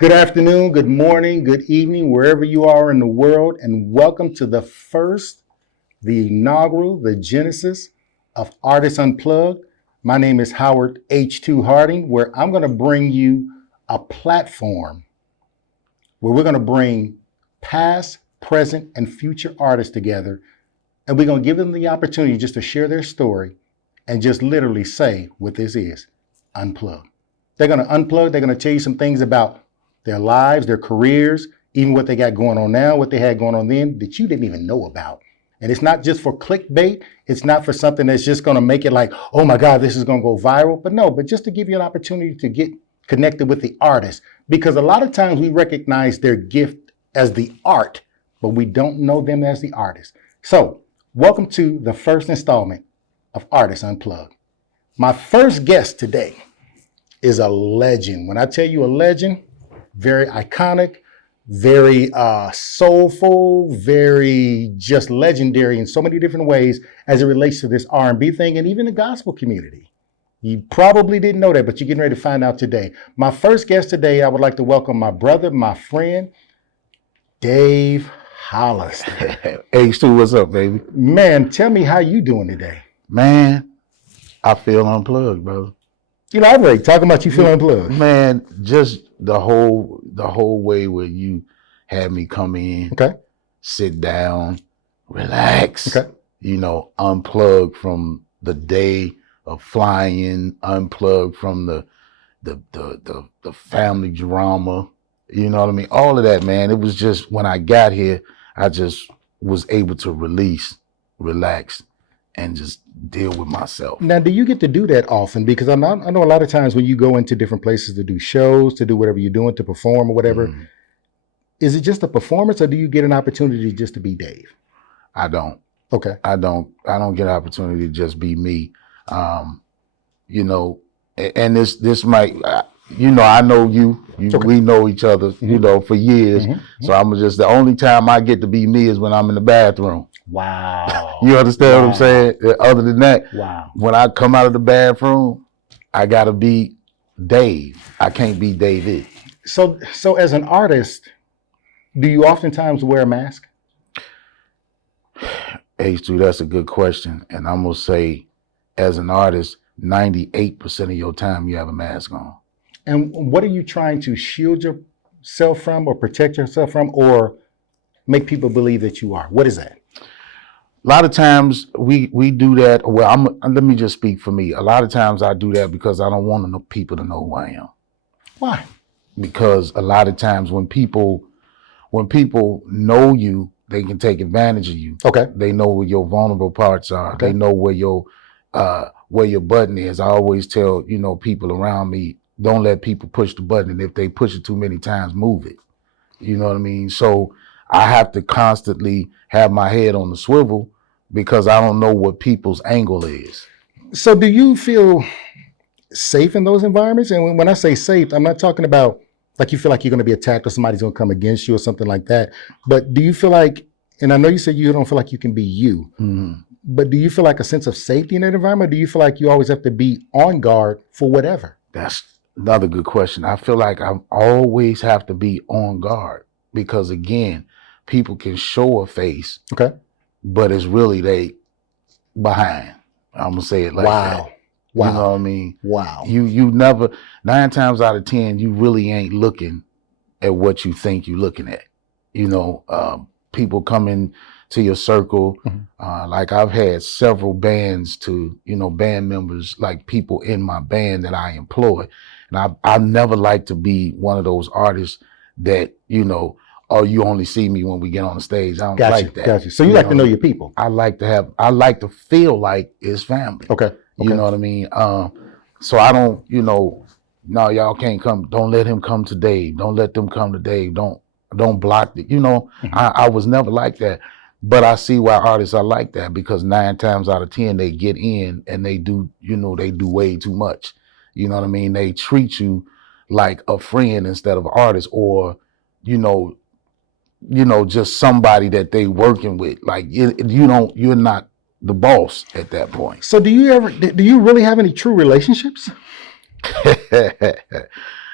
Good afternoon, good morning, good evening, wherever you are in the world, and welcome to the inaugural, the genesis of Artists Unplugged. My name is Howard H2 Harding, where I'm going to bring you a platform where we're going to bring past, present, and future artists together, and we're going to give them the opportunity just to share their story and just literally say what this is, unplug. They're going to unplug, they're going to tell you some things about their lives, their careers, even what they got going on now, what they had going on then that you didn't even know about. And it's not just for clickbait. It's not for something that's just going to make it like, oh my God, this is going to go viral. But no, but just to give you an opportunity to get connected with the artist. Because a lot of times we recognize their gift as the art, but we don't know them as the artist. So welcome to the first installment of Artists Unplugged. My first guest today is a legend. When I tell you a legend, very iconic, very soulful, very just legendary in so many different ways as it relates to this R&B thing and even the gospel community. You probably didn't know that, but you're getting ready to find out today. My first guest today, I would like to welcome my brother, my friend, Dave Hollister. Hey, Stu, what's up, baby? Man, tell me how you doing today. Man, I feel unplugged, brother. Elaborate. Talking about you feeling unplugged. Man, just the whole way where you had me come in, Okay. sit down, relax, Okay. Unplug from the day of flying, unplug from the family drama, you know what I mean? All of that, man. It was just when I got here, I just was able to release, relax, and just deal with myself. Now, do you get to do that often? Because I know a lot of times when you go into different places to do shows, to do whatever you're doing, to perform or whatever, is it just a performance or do you get an opportunity just to be Dave? I don't. Okay. I don't get an opportunity to just be me. And this might, I know you, okay. We know each other, for years. So I'm just, the only time I get to be me is when I'm in the bathroom. Wow. You understand what I'm saying? Other than that, when I come out of the bathroom, I gotta be Dave. I can't be David. So as an artist, do you oftentimes wear a mask? H2, that's a good question. And I'm gonna say, as an artist, 98% of your time you have a mask on. And what are you trying to shield yourself from or protect yourself from or make people believe that you are? What is that? A lot of times we do that. Well, let me just speak for me. A lot of times I do that because I don't want people to know who I am. Why? Because a lot of times when people know you, they can take advantage of you. Okay. They know where your vulnerable parts are. Okay. They know where your button is. I always tell, people around me, don't let people push the button. And if they push it too many times, move it. You know what I mean? So I have to constantly have my head on the swivel because I don't know what people's angle is. So do you feel safe in those environments? And when I say safe, I'm not talking about like you feel like you're going to be attacked or somebody's going to come against you or something like that. But do you feel like, and I know you said you don't feel like you can be you, but do you feel like a sense of safety in that environment? Or do you feel like you always have to be on guard for whatever? That's another good question. I feel like I always have to be on guard because, again, people can show a face, okay, but it's really they behind. I'm gonna say it like that. Wow. You know what I mean? Wow. You never, 9 times out of 10, you really ain't looking at what you think you're looking at. People come in to your circle. Like I've had several bands band members, like people in my band that I employ. And I never like to be one of those artists that, oh, you only see me when we get on the stage. I don't like that. Gotcha. So you like to know your people. I like to feel like it's family. Okay. You know what I mean? So I don't, no, y'all can't come. Don't let him come to Dave. Don't let them come to Dave. Don't block it. I was never like that. But I see why artists are like that because 9 times out of 10 they get in and they do, they do way too much. You know what I mean? They treat you like a friend instead of an artist or, just somebody that they working with. Like you're not the boss at that point. So do you really have any true relationships?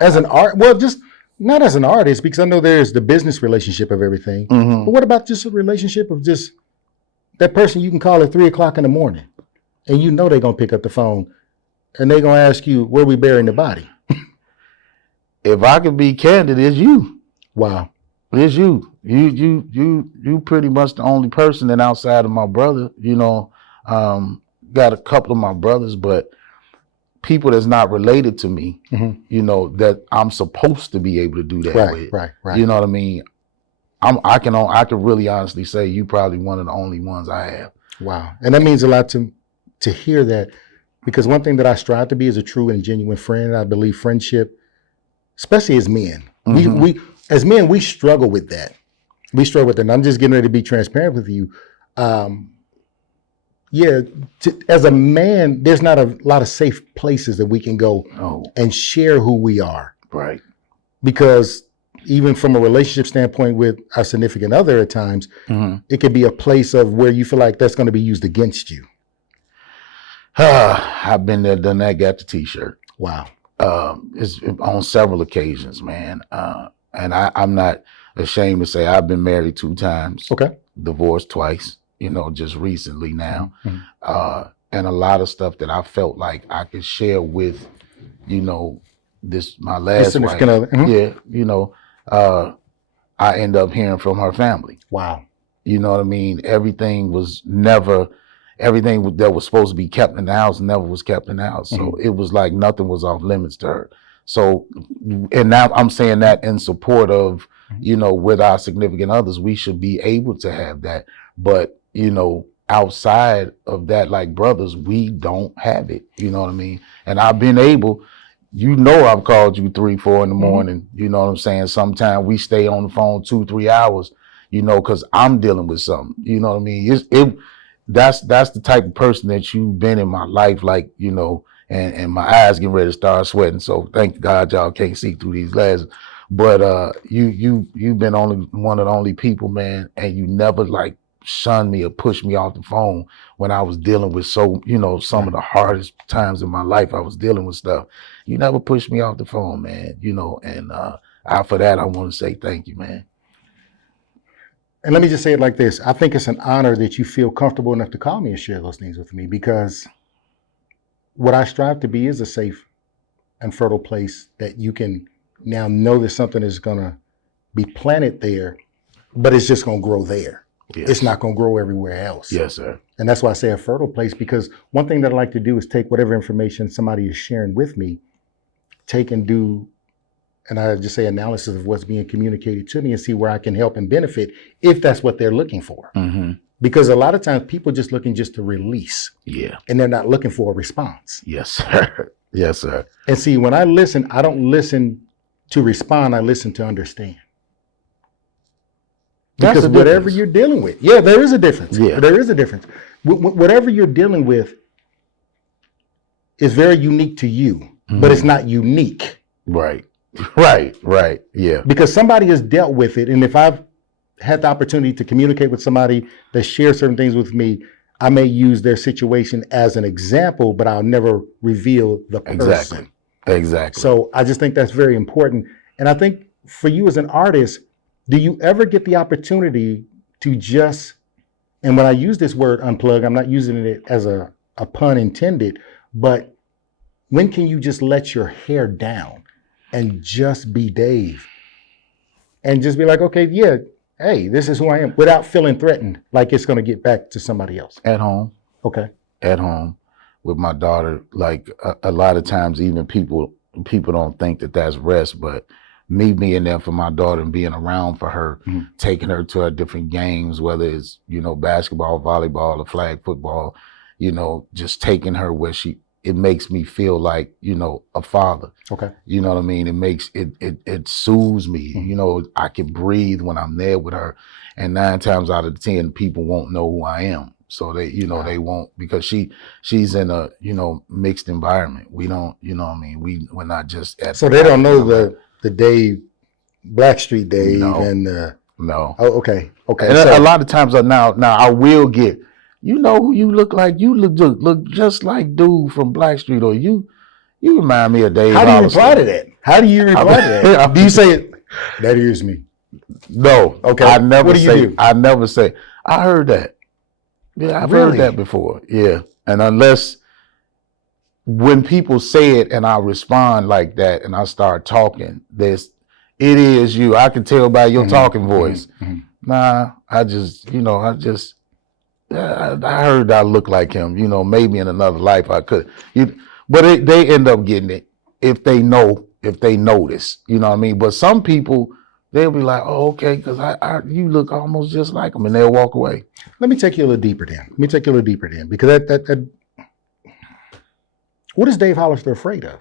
As an art? Well, just not as an artist, because I know there's the business relationship of everything. Mm-hmm. But what about just a relationship of just that person you can call at 3:00 in the morning, and you know they're gonna pick up the phone, and they're gonna ask you where we burying the body. If I could be candid, it's you. Wow. It's you. You pretty much the only person that outside of my brother, got a couple of my brothers, but people that's not related to me, Mm-hmm. that I'm supposed to be able to do that with. Right. You know what I mean? I can really honestly say you probably one of the only ones I have. Wow. And that means a lot to hear that, because one thing that I strive to be is a true and genuine friend. I believe friendship, especially as men, we as men, we struggle with that. We struggle with that. And I'm just getting ready to be transparent with you. As a man, there's not a lot of safe places that we can go and share who we are. Right. Because even from a relationship standpoint with our significant other at times, it could be a place of where you feel like that's going to be used against you. I've been there, done that, got the t-shirt. Wow. It's on several occasions, man. And I'm not ashamed to say I've been married 2 times. Okay. Divorced twice, just recently now. Mm-hmm. And a lot of stuff that I felt like I could share with, my last wife. Mm-hmm. I end up hearing from her family. Wow. You know what I mean? Everything that was supposed to be kept in the house never was kept in the house. So it was like nothing was off limits to her. So, and now I'm saying that in support of, with our significant others, we should be able to have that. But, outside of that, like brothers, we don't have it. You know what I mean? And I've been able, I've called you 3, 4 in the morning. You know what I'm saying? Sometimes we stay on the phone 2, 3 hours, because I'm dealing with something. You know what I mean? That's the type of person that you've been in my life, like, and my eyes getting ready to start sweating. So thank God y'all can't see through these glasses. But you've been one of the only people, man, and you never like shunned me or pushed me off the phone when I was dealing with some of the hardest times in my life. I was dealing with stuff. You never pushed me off the phone, man, and for that I want to say thank you, man. And let me just say it like this. I think it's an honor that you feel comfortable enough to call me and share those things with me, because what I strive to be is a safe and fertile place that you can now know that something is going to be planted there, but it's just going to grow there. Yes. It's not going to grow everywhere else. Yes, sir. And that's why I say a fertile place, because one thing that I like to do is take whatever information somebody is sharing with me, take and do, and I just say analysis of what's being communicated to me and see where I can help and benefit if that's what they're looking for. Mm-hmm. Because a lot of times people just looking just to release. Yeah. And they're not looking for a response. Yes, sir. Yes, sir. And see, when I listen, I don't listen to respond. I listen to understand. Because whatever you're dealing with, there is a difference. Yeah. There is a difference. Whatever you're dealing with is very unique to you, but it's not unique. Right. Yeah. Because somebody has dealt with it. And if I've had the opportunity to communicate with somebody that shares certain things with me, I may use their situation as an example, but I'll never reveal the person. Exactly. So I just think that's very important. And I think for you as an artist, do you ever get the opportunity to just, and when I use this word unplug, I'm not using it as a pun intended, but when can you just let your hair down and just be Dave and just be like, okay, hey, this is who I am, without feeling threatened like it's going to get back to somebody else? At home. Okay. At home with my daughter. Like a lot of times, even people don't think that that's rest, but me being there for my daughter and being around for her, taking her to her different games, whether it's, basketball, volleyball, or flag football, just taking her where it makes me feel like, a father. Okay. You know what I mean? It makes it soothes me. I can breathe when I'm there with her. And 9 times out of 10, people won't know who I am. So they, they won't, because she's in a, mixed environment. We don't, we're not just at. So they don't know the Dave, Blackstreet Dave, and no. Oh, okay. And a lot of times now I will get, who you look like? You look just like dude from Blackstreet, or you remind me of Dave. How do you Hollister. reply to that? How do you reply to that? Do you say, that hears me? No. Okay. I never What do you say, do? I never say, I heard that. Yeah, I've Really? heard that before. Yeah. And unless when people say it and I respond like that and I start talking, it is you. I can tell by your talking voice. Nah, I heard I look like him. Maybe in another life I could. But they end up getting it if they notice. You know what I mean? But some people, they'll be like, oh, okay, because you look almost just like him, and they'll walk away. Let me take you a little deeper then. Because what is Dave Hollister afraid of?